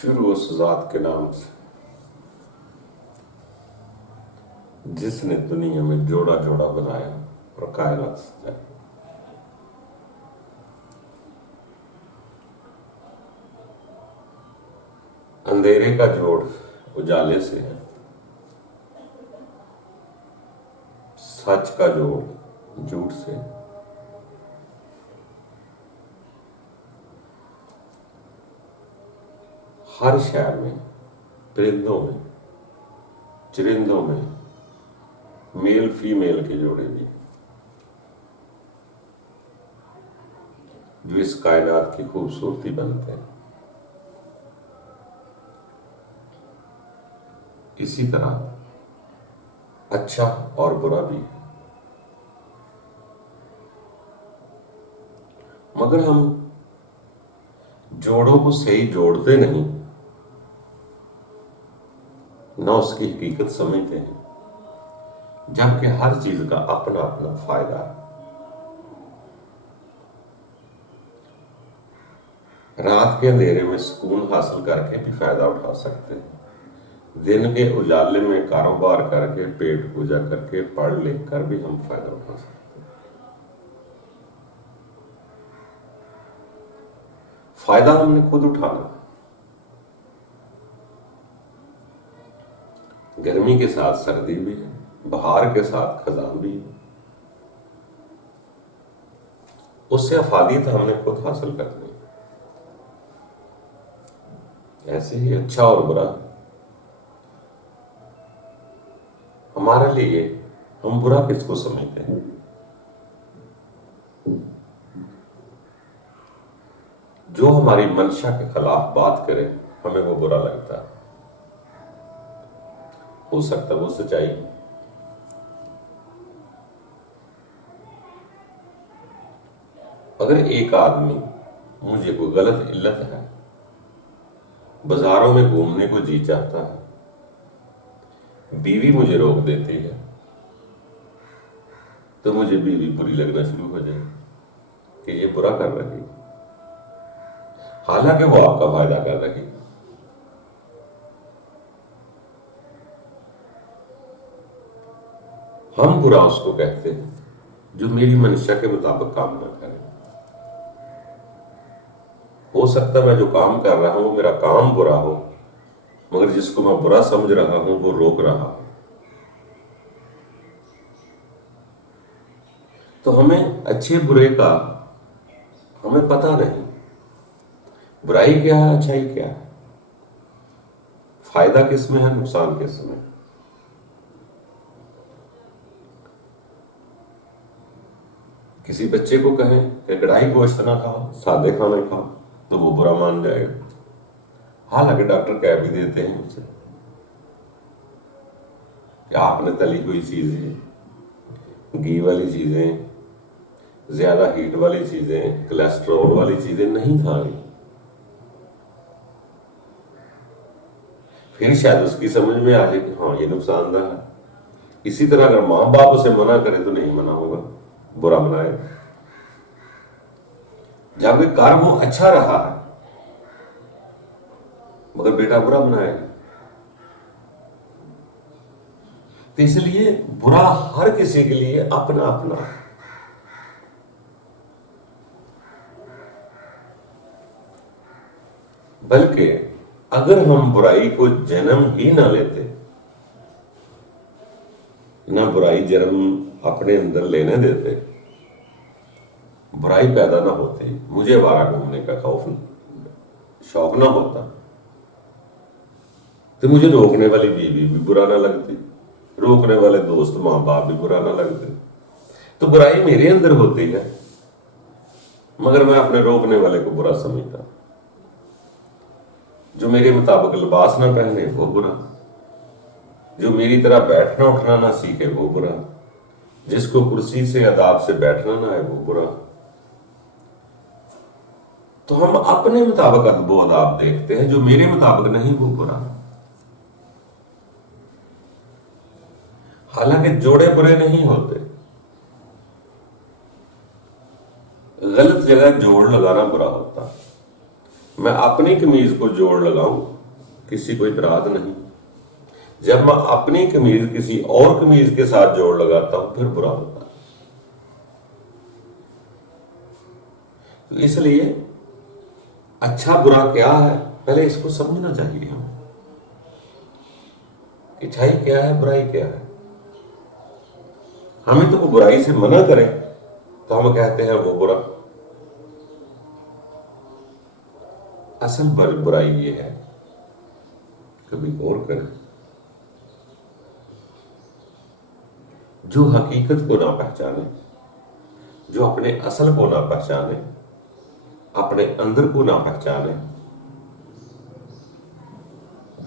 شروع اس ذات کے نام سے جس نے دنیا میں جوڑا جوڑا بنایا اور کائنات سجائی۔ اندھیرے کا جوڑ اجالے سے ہے، سچ کا جوڑ جھوٹ سے ہے۔ ہر شہر میں، پرندوں میں، چرندوں میں میل فیمیل کے جوڑے بھی جو اس کائنات کی خوبصورتی بنتے ہیں۔ اسی طرح اچھا اور برا بھی ہے، مگر ہم جوڑوں کو صحیح جوڑتے نہیں، نہ اس کی حقیقت سمجھتے ہیں، جبکہ ہر چیز کا اپنا اپنا فائدہ ہے۔ رات کے اندھیرے میں سکون حاصل کر کے بھی فائدہ اٹھا سکتے ہیں، دن کے اجالے میں کاروبار کر کے، پیٹ پوجا کر کے، پڑھ لکھ کر بھی ہم فائدہ اٹھا سکتے ہیں۔ فائدہ ہم نے خود اٹھانا۔ گرمی کے ساتھ سردی بھی ہے، بہار کے ساتھ خزاں بھی ہے، اس سے افادیت ہم نے خود حاصل کرنی۔ ایسے ہی اچھا اور برا ہمارے لیے، ہم برا کس کو سمجھتے ہیں؟ جو ہماری منشا کے خلاف بات کرے ہمیں وہ برا لگتا ہے۔ ہو سکتا ہے وہ سچائی۔ اگر ایک آدمی مجھے کوئی غلط علت ہے، بازاروں میں گھومنے کو جی چاہتا ہے، بیوی مجھے روک دیتی ہے، تو مجھے بیوی بری لگنا شروع ہو جائے کہ یہ برا کر رہی، حالانکہ وہ آپ کا فائدہ کر رہی۔ ہم برا اس کو کہتے ہیں جو میری منشا کے مطابق کام نہ کرے۔ ہو سکتا ہے میں جو کام کر رہا ہوں میرا کام برا ہو، مگر جس کو میں برا سمجھ رہا ہوں وہ روک رہا ہوں۔ تو ہمیں اچھے برے کا ہمیں پتہ نہیں، برائی کیا ہے، اچھائی کیا ہے، فائدہ کس میں ہے، نقصان کس میں ہے۔ کسی بچے کو کہیں کہ کڑھائی گوشت نہ کھاؤ، سادے کھانے کھاؤ، تو وہ برا مان جائے گا، حالانکہ ڈاکٹر کہہ بھی دیتے ہیں اسے کہ آپ نے تلی ہوئی چیزیں، گھی والی چیزیں، زیادہ ہیٹ والی چیزیں، کولیسٹرول والی چیزیں نہیں کھانی۔ پھر شاید اس کی سمجھ میں آ جائے کہ ہاں یہ نقصان دہ ہے۔ اسی طرح اگر ماں باپ اسے منع کرے تو نہیں منع ہوگا، برا منائے۔ جب یہ کار وہ اچھا رہا ہے مگر بیٹا برا منائے گا۔ تو اس لیے برا ہر کسی کے لیے اپنا اپنا ہے۔ بلکہ اگر ہم برائی کو جنم ہی نہ لیتے، نہ برائی جنم اپنے اندر لینے دیتے، برائی پیدا نہ ہوتی، مجھے باہر گھومنے کا شوق نہ ہوتا، تو مجھے روکنے والی بیوی بھی برا نہ لگتی، روکنے والے دوست ماں باپ بھی برا نہ لگتے۔ تو برائی میرے اندر ہوتی ہے مگر میں اپنے روکنے والے کو برا سمجھتا۔ جو میرے مطابق لباس نہ پہنے وہ برا، جو میری طرح بیٹھنا اٹھنا نہ سیکھے وہ برا، جس کو کرسی سے آداب سے بیٹھنا نہ آئے وہ برا۔ تو ہم اپنے مطابق ادب و آداب دیکھتے ہیں، جو میرے مطابق نہیں وہ برا۔ حالانکہ جوڑے برے نہیں ہوتے، غلط جگہ جوڑ لگانا برا ہوتا۔ میں اپنی قمیض کو جوڑ لگاؤں کسی کو اعتراض نہیں، جب میں اپنی قمیض کسی اور قمیض کے ساتھ جوڑ لگاتا ہوں پھر برا ہوتا ہے۔ تو اس لیے اچھا برا کیا ہے پہلے اس کو سمجھنا چاہیے ہمیں، کہ اچھائی کیا ہے برائی کیا ہے۔ ہمیں تو وہ برائی سے منع کرے تو ہم کہتے ہیں وہ برا۔ اصل برائی یہ ہے، کبھی غور کریں، جو حقیقت کو نہ پہچانے، جو اپنے اصل کو نہ پہچانے، اپنے اندر کو نہ پہچانے،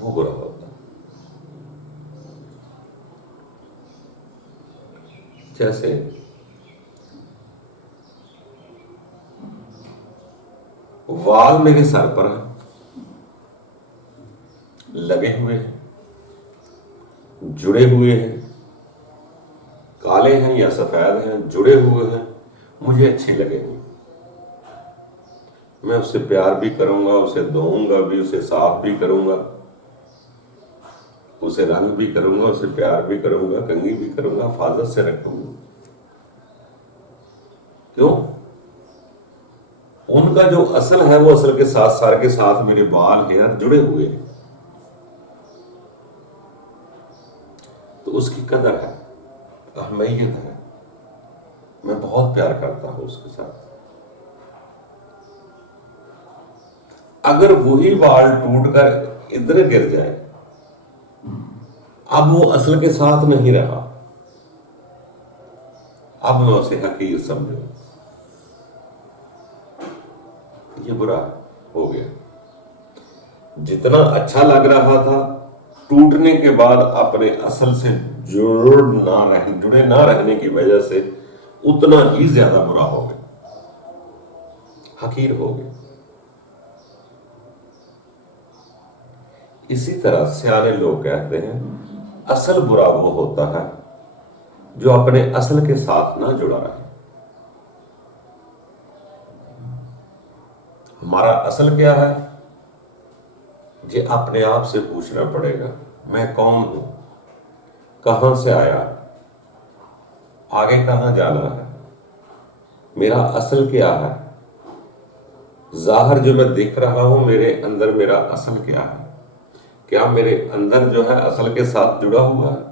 وہ برا ہوتا ہے۔ جیسے وال میرے سر پر ہیں، لگے ہوئے ہیں، جڑے ہوئے ہیں، کالے ہیں یا سفید ہیں، جڑے ہوئے ہیں، مجھے اچھے لگے ہوئے، میں اس سے پیار بھی کروں گا، اسے دھوؤں گا بھی، اسے صاف بھی کروں گا، اسے رنگ بھی کروں گا، اسے پیار بھی کروں گا، کنگھی بھی کروں گا، حفاظت سے رکھوں گا۔ کیوں؟ ان کا جو اصل ہے وہ اصل کے ساتھ، سر کے ساتھ میرے بال ہیئر جڑے ہوئے ہیں، تو اس کی قدر ہے، اہمیت ہے، میں بہت پیار کرتا ہوں اس کے ساتھ۔ اگر وہی وال ٹوٹ کر ادھر گر جائے، اب وہ اصل کے ساتھ نہیں رہا، اب میں اسے حقیر سمجھوں، یہ برا ہو گیا۔ جتنا اچھا لگ رہا تھا، ٹوٹنے کے بعد اپنے اصل سے جڑے نہ رہنے کی وجہ سے اتنا ہی زیادہ برا ہو گیا، حقیر ہو گیا۔ اسی طرح سیانے لوگ کہتے ہیں اصل برا وہ ہوتا ہے جو اپنے اصل کے ساتھ نہ جڑا رہے۔ ہمارا اصل کیا ہے؟ یہ اپنے آپ سے پوچھنا پڑے گا، میں کون ہوں، کہاں سے آیا، آگے کہاں جانا ہے، میرا اصل کیا ہے، ظاہر جو میں دیکھ رہا ہوں میرے اندر میرا اصل کیا ہے، کیا میرے اندر جو ہے اصل کے ساتھ جڑا ہوا ہے،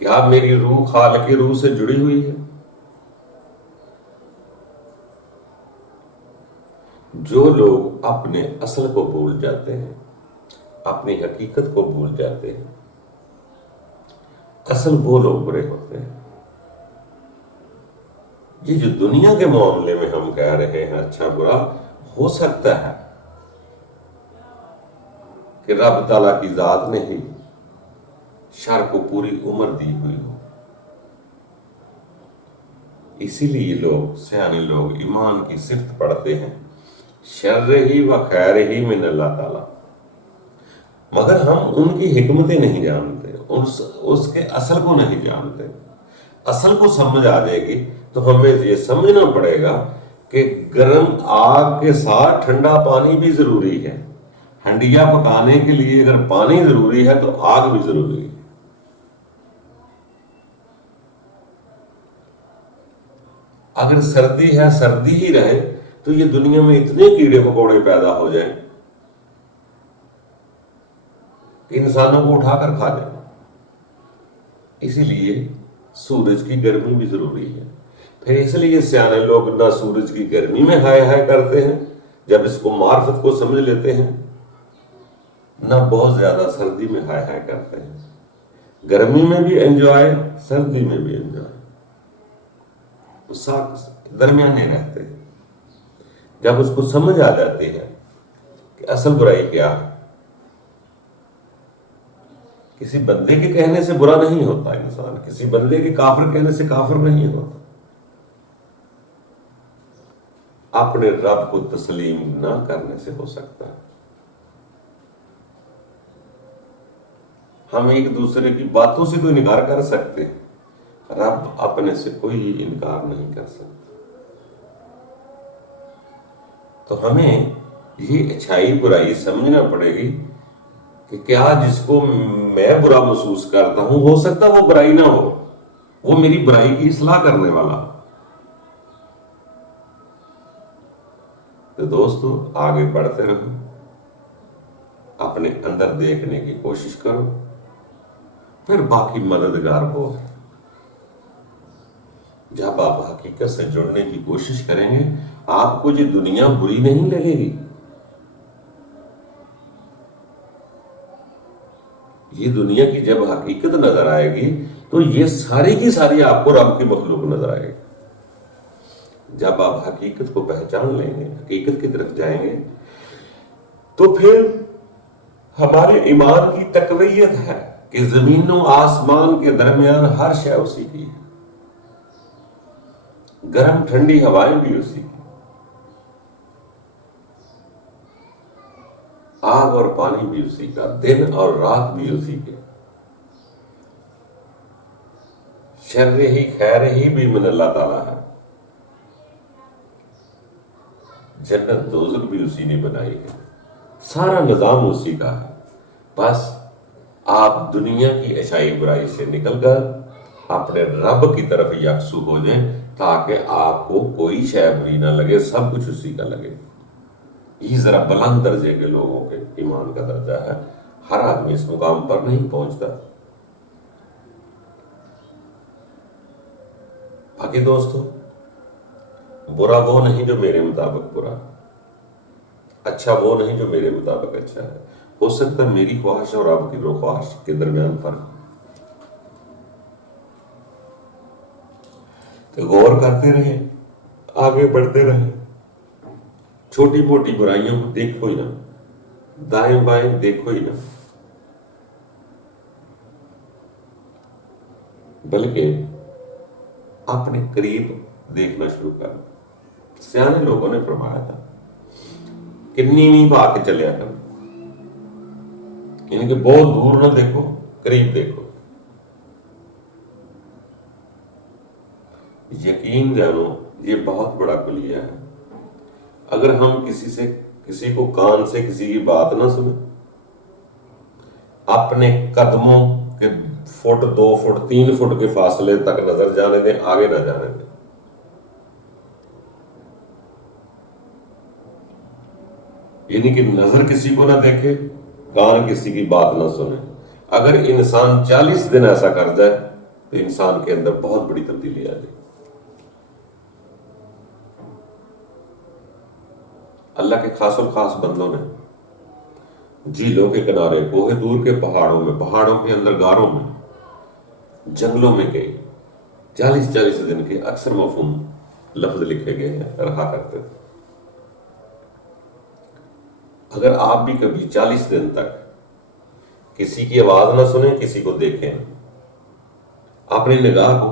کیا میری روح خالق کی روح سے جڑی ہوئی ہے۔ جو لوگ اپنے اصل کو بھول جاتے ہیں، اپنی حقیقت کو بھول جاتے ہیں، اصل وہ لوگ برے ہوتے ہیں۔ یہ جو دنیا کے معاملے میں ہم کہہ رہے ہیں اچھا برا، ہو سکتا ہے کہ رب تعالیٰ کی ذات نے ہی شر کو پوری عمر دی ہوئی ہو، اسی لیے لوگ، سیانے لوگ ایمان کی صفت پڑھتے ہیں، شر ہی و خیر ہی من اللہ تعالیٰ، مگر ہم ان کی حکمتیں نہیں جانتے، اس کے اصل کو نہیں جانتے۔ اصل کو سمجھ آ جائے گی تو ہمیں یہ سمجھنا پڑے گا کہ گرم آگ کے ساتھ ٹھنڈا پانی بھی ضروری ہے۔ ہنڈیا پکانے کے لیے اگر پانی ضروری ہے تو آگ بھی ضروری ہے۔ اگر سردی ہے، سردی ہی رہے تو یہ دنیا میں اتنے کیڑے مکوڑے پیدا ہو جائیں کہ انسانوں کو اٹھا کر کھا جائیں۔ اسی لیے سورج کی گرمی بھی ضروری ہے۔ پھر اس لیے سیانے لوگ نہ سورج کی گرمی میں ہائے ہائے کرتے ہیں جب اس کو معرفت کو سمجھ لیتے ہیں، نہ بہت زیادہ سردی میں ہائے ہائے کرتے ہیں۔ گرمی میں بھی انجوائے، سردی میں بھی انجوائے، درمیانے رہتے ہیں۔ جب اس کو سمجھ آ جاتی ہے کہ اصل برائی کیا ہے، کسی بندے کے کہنے سے برا نہیں ہوتا انسان، کسی بندے کے کافر کہنے سے کافر نہیں ہوتا۔ اپنے رب کو تسلیم نہ کرنے سے ہو سکتا ہے۔ ہم ایک دوسرے کی باتوں سے تو انکار کر سکتے ہیں، رب اپنے سے کوئی انکار نہیں کر سکتا۔ تو ہمیں یہ اچھائی برائی سمجھنا پڑے گی کہ کیا جس کو میں برا محسوس کرتا ہوں ہو سکتا وہ برائی نہ ہو، وہ میری برائی کی اصلاح کرنے والا۔ تو دوستو آگے بڑھتے رہو، اپنے اندر دیکھنے کی کوشش کرو، پھر باقی مددگار ہو۔ جب آپ حقیقت سے جڑنے کی کوشش کریں گے آپ کو یہ دنیا بری نہیں لگے گی، یہ دنیا کی جب حقیقت نظر آئے گی تو یہ ساری کی ساری آپ کو رب کی مخلوق نظر آئے گی۔ جب آپ حقیقت کو پہچان لیں گے، حقیقت کی طرف جائیں گے، تو پھر ہمارے ایمان کی تقویت ہے کہ زمین و آسمان کے درمیان ہر شے اسی کی ہے، گرم ٹھنڈی ہوائیں بھی اسی کی، آگ اور پانی بھی اسی کا، دن اور رات بھی اسی کے، شر ہی خیر ہی بھی من اللہ تعالیٰ ہے، جنت دوزخ بھی اسی نے بنائی ہے، سارا نظام اسی کا ہے۔ بس آپ دنیا کی اچھائی برائی سے نکل کر اپنے رب کی طرف یکسو ہو جائیں تاکہ آپ کو کوئی شے بری نہ لگے، سب کچھ اسی کا لگے۔ یہ ذرا بلند درجے کے لوگوں کے ایمان کا درجہ ہے، ہر آدمی اس مقام پر نہیں پہنچتا۔ باقی دوستو برا وہ نہیں جو میرے مطابق برا، اچھا وہ نہیں جو میرے مطابق اچھا ہے، ہو سکتا ہے میری خواہش اور آپ کی خواہش کے درمیان فرق، تو غور کرتے رہیں، آگے بڑھتے رہیں، چھوٹی موٹی برائیوں کو دیکھو ہی نہ، دائیں بائیں دیکھو ہی نہ، بلکہ اپنے قریب دیکھنا شروع کر۔ سیانے لوگوں نے فرمایا تھا کہ نیوی پا کے چلیا کر، یعنی کہ بہت دور نہ دیکھو، قریب دیکھو۔ یقین جانو یہ بہت بڑا کلیہ ہے۔ اگر ہم کسی کو کان سے کسی کی بات نہ سنیں، اپنے قدموں کے فٹ 2 فٹ 3 فٹ کے فاصلے تک نظر جانے دیں، آگے نہ جانے دیں، یعنی کہ نظر کسی کو نہ دیکھے، کان کسی کی بات نہ سنے۔ اگر انسان 40 دن ایسا کر جائے تو انسان کے اندر بہت بڑی تبدیلی آ جائے۔ اللہ کے خاص الخاص بندوں نے جھیلوں کے کنارے، کوہ دور کے پہاڑوں میں، پہاڑوں کے اندر غاروں میں، جنگلوں میں گئے، 40 دن کے اکثر مفہوم لفظ لکھے گئے ہیں، رہا کرتے تھے۔ اگر آپ بھی کبھی 40 دن تک کسی کی آواز نہ سنیں، کسی کو دیکھیں، اپنی نگاہ کو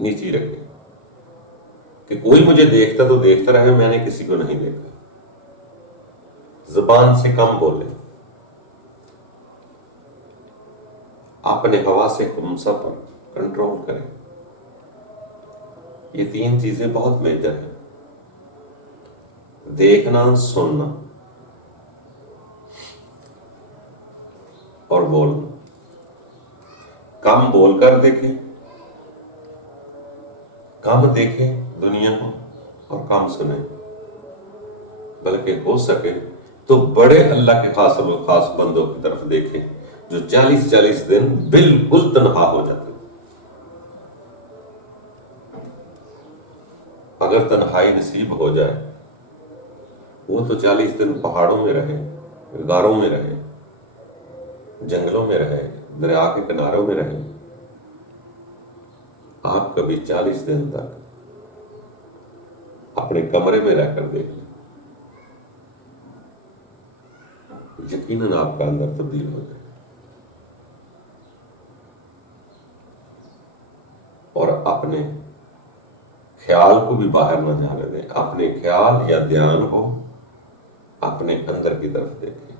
نیچی رکھیں کہ کوئی مجھے دیکھتا تو دیکھتا رہے، میں نے کسی کو نہیں دیکھا۔ زبان سے کم بولیں، اپنے حواس خمسہ پر کنٹرول کریں۔ یہ 3 چیزیں بہت میجر ہیں، دیکھنا، سننا اور بولنا۔ کم بول کر دیکھیں، کم دیکھیں دنیا کو اور کم سنیں، بلکہ ہو سکے تو بڑے اللہ کے خاص بندوں کی طرف دیکھیں جو 40 دن بالکل تنہا ہو جاتے۔ اگر تنہائی نصیب ہو جائے، وہ تو 40 دن پہاڑوں میں رہے، غاروں میں رہے، جنگلوں میں رہے، دریا کے کناروں میں رہے۔ آپ کبھی 40 دن تک اپنے کمرے میں رہ کر دیکھ لیں، یقیناً آپ کا اندر تبدیل ہو جائے، اور اپنے خیال کو بھی باہر نہ جانے دیں، اپنے خیال یا دھیان کو اپنے اندر کی طرف دیکھیں،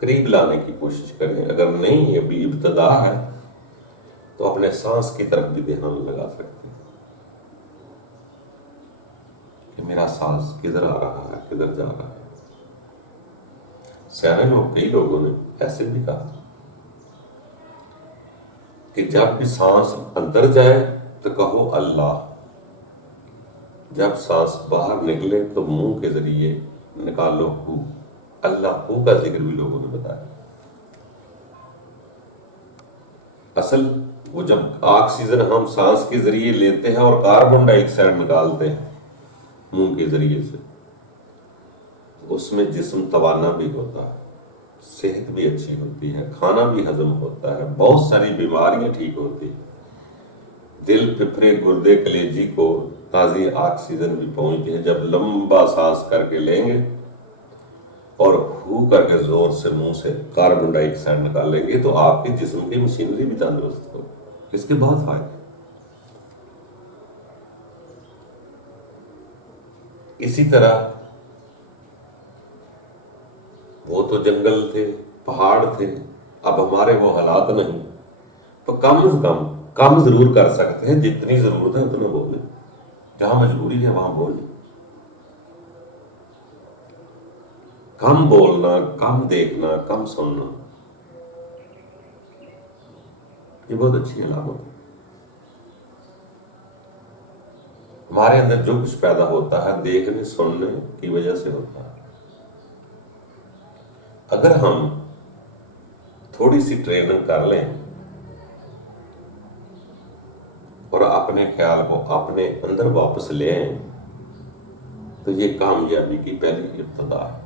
قریب لانے کی کوشش کریں۔ اگر نہیں ابھی ابتدا ہے تو اپنے سانس کی طرف بھی دھیان لگا سکتے ہیں کہ میرا میرا سانس کدھر آ رہا ہے کدھر جا رہا ہے. سیانے لوگ کئی لوگوں نے ایسے بھی کہا کہ جب بھی سانس اندر جائے تو کہو اللہ، جب سانس باہر نکلے تو منہ کے ذریعے نکالو ہو. اللہ ہو کا ذکر بھی لوگوں نے بتایا. اصل وہ جب آکسیجن ہم سانس کے ذریعے لیتے ہیں اور کاربن ڈائی آکسائڈ نکالتے ہیں منہ کے ذریعے سے، اس میں جسم توانا بھی ہوتا ہے، صحت بھی اچھی ہوتی ہے، کھانا بھی ہضم ہوتا ہے، بہت ساری بیماریاں ٹھیک ہوتی ہیں، دل پھیپھڑے گردے کلیجی کو تازی آکسیجن بھی پہنچتی ہے. جب لمبا سانس کر کے لیں گے اور ہو کر کے زور سے منہ سے کاربن ڈائی آکسائڈ نکال لیں گے تو آپ کے جسم کی مشینری بھی تندرست ہو. اس کے بہت فائدے. اسی طرح وہ تو جنگل تھے، پہاڑ تھے، اب ہمارے وہ حالات نہیں، تو کم از کم ضرور کر سکتے ہیں. جتنی ضرورت ہے اتنا بولیں، جہاں مجبوری ہے وہاں بولیں. کم بولنا، کم دیکھنا، کم سننا، یہ بہت اچھی علامت ہے. ہمارے اندر جو کچھ پیدا ہوتا ہے دیکھنے سننے کی وجہ سے ہوتا ہے. اگر ہم تھوڑی سی ٹریننگ کر لیں اور اپنے خیال کو اپنے اندر واپس لے آئیں تو یہ کامیابی کی پہلی ابتدا ہے.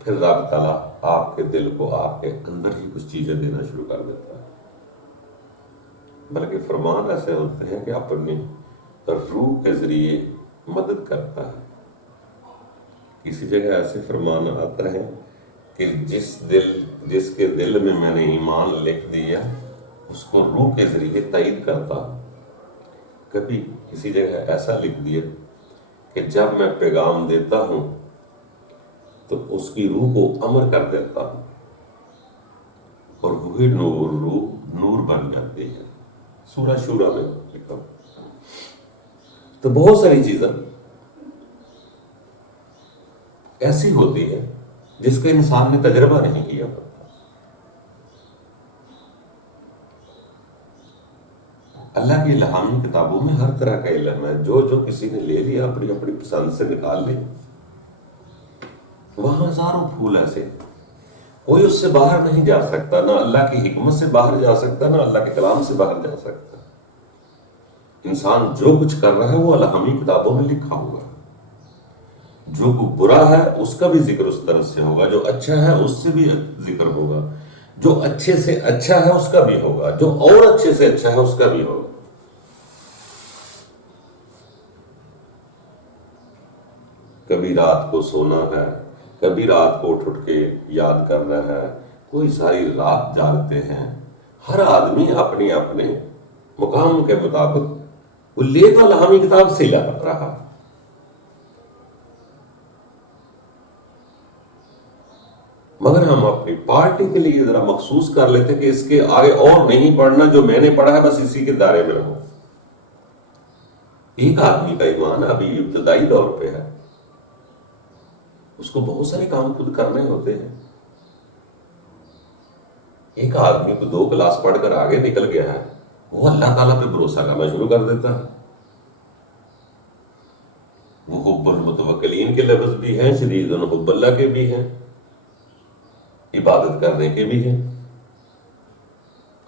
پھر رب تعالیٰ آپ کے دل کو آپ کے اندر ہی کچھ چیزیں دینا شروع کر دیتا ہے. بلکہ فرمان ایسے ہوتے ہیں کہ اپنی روح کے ذریعے مدد کرتا ہے. کسی جگہ ایسے فرمان آتا ہے کہ جس کے دل میں نے ایمان لکھ دیا اس کو روح کے ذریعے تائید کرتا. کبھی کسی جگہ ایسا لکھ دیا کہ جب میں پیغام دیتا ہوں تو اس کی روح کو امر کر دیتا ہوں اور وہی روح نور بن جاتی ہے. سورہ شورا میں لکھا. تو بہت ساری چیزیں ایسی ہوتی ہے جس کا انسان نے تجربہ نہیں کیا ہوتا. اللہ کی الہامی کتابوں میں ہر طرح کا علم ہے. جو کسی نے لے لیا اپنی اپنی پسند سے نکال لی. وہاں ہزاروں پھول ایسے، کوئی اس سے باہر نہیں جا سکتا، نہ اللہ کی حکمت سے باہر جا سکتا، نہ اللہ کے کلام سے باہر جا سکتا. انسان جو کچھ کر رہا ہے وہ الہامی کتابوں میں لکھا ہوا ہے. جو برا ہے اس کا بھی ذکر اس طرح سے ہوگا، جو اچھا ہے اس سے بھی ذکر ہوگا، جو اچھے سے اچھا ہے اس کا بھی ہوگا، جو اور اچھے سے اچھا ہے اس کا بھی ہوگا. کبھی رات کو سونا ہے، کبھی رات کو اٹھ کے یاد کرنا ہے، کوئی ساری رات جاگتے ہیں. ہر آدمی اپنی اپنے مقام کے مطابق وہ لے تو الہامی کتاب سے لا رہا. مگر ہم اپنی پارٹی کے لیے ذرا مخصوص کر لیتے کہ اس کے آگے اور نہیں پڑھنا، جو میں نے پڑھا ہے بس اسی کے دائرے میں رہو. ایک آدمی کا ایمان ابھی ابتدائی دور پہ ہے، اس کو بہت سارے کام خود کرنے ہوتے ہیں. ایک آدمی کو 2 کلاس پڑھ کر آگے نکل گیا ہے، وہ اللہ تعالیٰ پہ بھروسہ کرنا شروع کر دیتا ہے. وہ حب المتوکلین کے لفظ بھی ہیں، شدید حب اللہ کے بھی ہیں، عبادت کرنے کے بھی ہیں.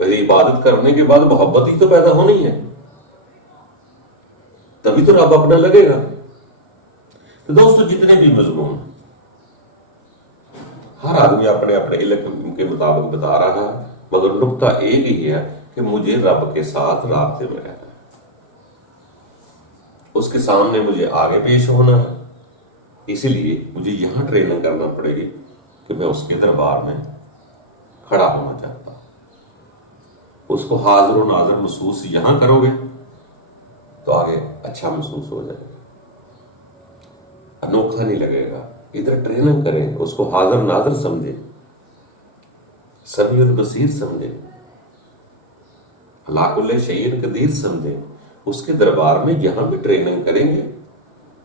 پہلے عبادت کرنے کے بعد محبت ہی تو پیدا ہونی ہے، تبھی تو رب اپنا لگے گا. تو دوستو جتنے بھی مضمون ہر آدمی اپنے اپنے علم کے مطابق بتا رہا ہے، مگر نقطہ ایک ہی ہے کہ مجھے رب کے ساتھ رابطے میں رہنا ہے. اس کے سامنے مجھے آگے پیش ہونا ہے. اسی لیے مجھے یہاں ٹریننگ کرنا پڑے گی کہ میں اس کے دربار میں کھڑا ہونا چاہتا ہوں. اس کو حاضر و ناظر محسوس یہاں کرو گے تو آگے اچھا محسوس ہو جائے گا، انوکھا نہیں لگے گا. ادھر ٹریننگ کریں، اس کو حاضر ناظر سمجھے، سمیع البصیر سمجھے، علی کل شیء قدیر سمجھے. اس کے دربار میں یہاں بھی ٹریننگ کریں گے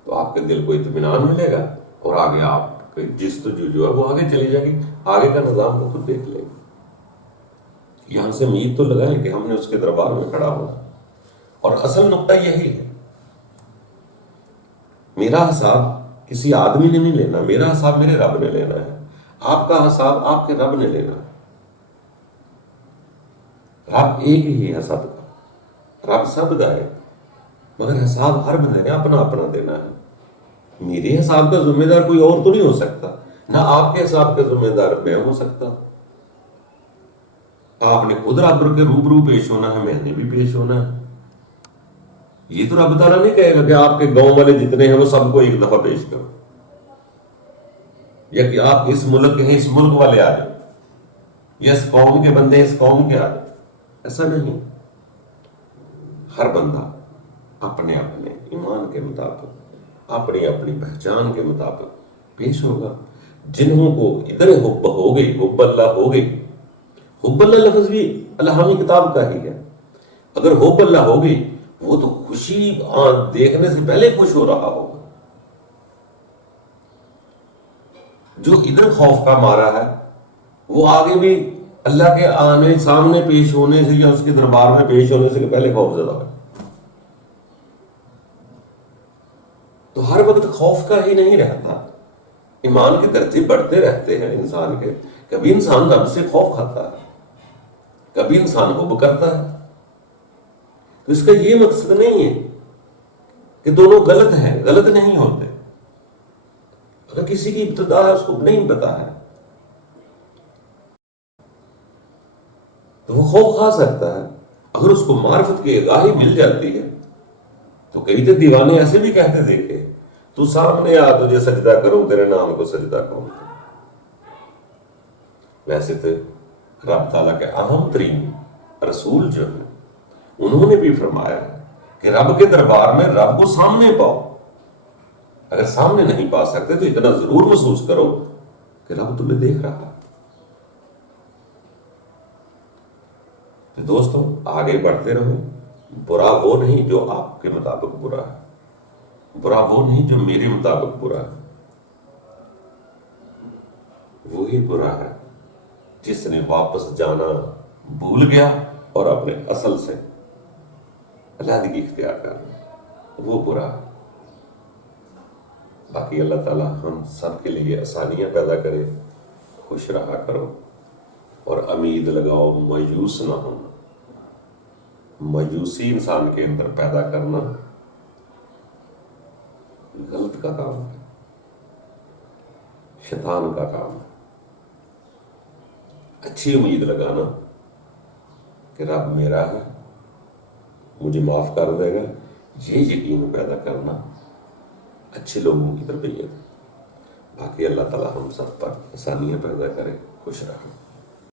تو آپ کے دل کو اطمینان ملے گا اور آگے آپ کی جستجو جو ہے وہ آگے چلی جائے گی، آگے کا نظام کو خود دیکھ لے گی۔ یہاں سے امید تو لگائیں کہ ہم نے اس کے دربار میں کھڑا ہونا، اور اصل نقطہ یہی ہے، میرا حساب کسی آدمی نے نہیں لینا، میرا حساب میرے رب نے لینا ہے، آپ کا حساب آپ کے رب نے لینا ہے۔ رب ایک ہی ہے سب کا، رب سب کا ہے، مگر حساب ہر بندے نے اپنا اپنا دینا ہے۔ میرے حساب کا ذمہ دار کوئی اور تو نہیں ہو سکتا، نہ آپ کے حساب کا ذمہ دار میں ہو سکتا۔ آپ نے خود رب کے روبرو پیش ہونا ہے، میں نے بھی پیش ہونا ہے۔ یہ تو رب تعالیٰ نہیں کہے گا کہ آپ کے گاؤں والے جتنے ہیں وہ سب کو ایک دفعہ پیش کرو، یا کہ آپ اس ملک کے ہیں اس ملک والے آ جائیں، یا اس قوم کے بندے اس قوم کے آ جائیں۔ ایسا نہیں، ہر بندہ اپنے اپنے ایمان کے مطابق، اپنی اپنی پہچان کے مطابق پیش ہوگا۔ جنہوں کو ادھر حب ہو گئی، حب اللہ ہو گئی، حب اللہ لفظ بھی الہامی کتاب کا ہی ہے، اگر حب اللہ ہو گئی وہ تو خوشی دیکھنے سے پہلے خوش ہو رہا ہوگا۔ جو ادھر خوف کا مارا ہے وہ آگے بھی اللہ کے آنے سامنے پیش ہونے سے یا اس کے دربار میں پیش ہونے سے پہلے خوف زدہ ہے۔ تو ہر وقت خوف کا ہی نہیں رہتا، ایمان کے درجے بڑھتے رہتے ہیں انسان کے۔ کبھی انسان رب سے خوف کھاتا ہے، کبھی انسان حب کرتا ہے۔ تو اس کا یہ مقصد نہیں ہے کہ دونوں غلط ہیں، غلط نہیں ہوتے۔ اگر کسی کی ابتدا ہے اس کو نہیں پتا ہے تو وہ خوف کھا سکتا ہے، اگر اس کو معرفت کی آگاہی مل جاتی ہے تو کئی تو دیوانے ایسے بھی کہتے دیکھے، تو سامنے آ تجھے سجدہ کروں، تیرے نام کو سجدہ کروں۔ ویسے تو رب تعالیٰ کے اہم ترین رسول جو ہیں انہوں نے بھی فرمایا کہ رب کے دربار میں رب کو سامنے پاؤ۔ اگر سامنے نہیں پا سکتے تو اتنا ضرور محسوس کرو کہ رب تمہیں دیکھ رہا ہے۔ تو دوستو آگے بڑھتے رہو، برا وہ نہیں جو آپ کے مطابق برا ہے، برا وہ نہیں جو میرے مطابق برا ہے، وہی برا ہے جس نے واپس جانا بھول گیا اور اپنے اصل سے علیحدگی اختیار کرنا، وہ برا ہے۔ باقی اللہ تعالیٰ ہم سب کے لیے آسانیاں پیدا کرے، خوش رہا کرو اور امید لگاؤ، مایوس نہ ہونا۔ مایوسی انسان کے اندر پیدا کرنا غلط کا کام ہے، شیطان کا کام ہے۔ اچھی امید لگانا کہ رب میرا ہے، مجھے معاف کر دے گا، یہ یقین پیدا کرنا اچھے لوگوں کی تربیت۔ باقی اللہ تعالیٰ ہم سب پر آسانیاں پیدا کرے، خوش رہے۔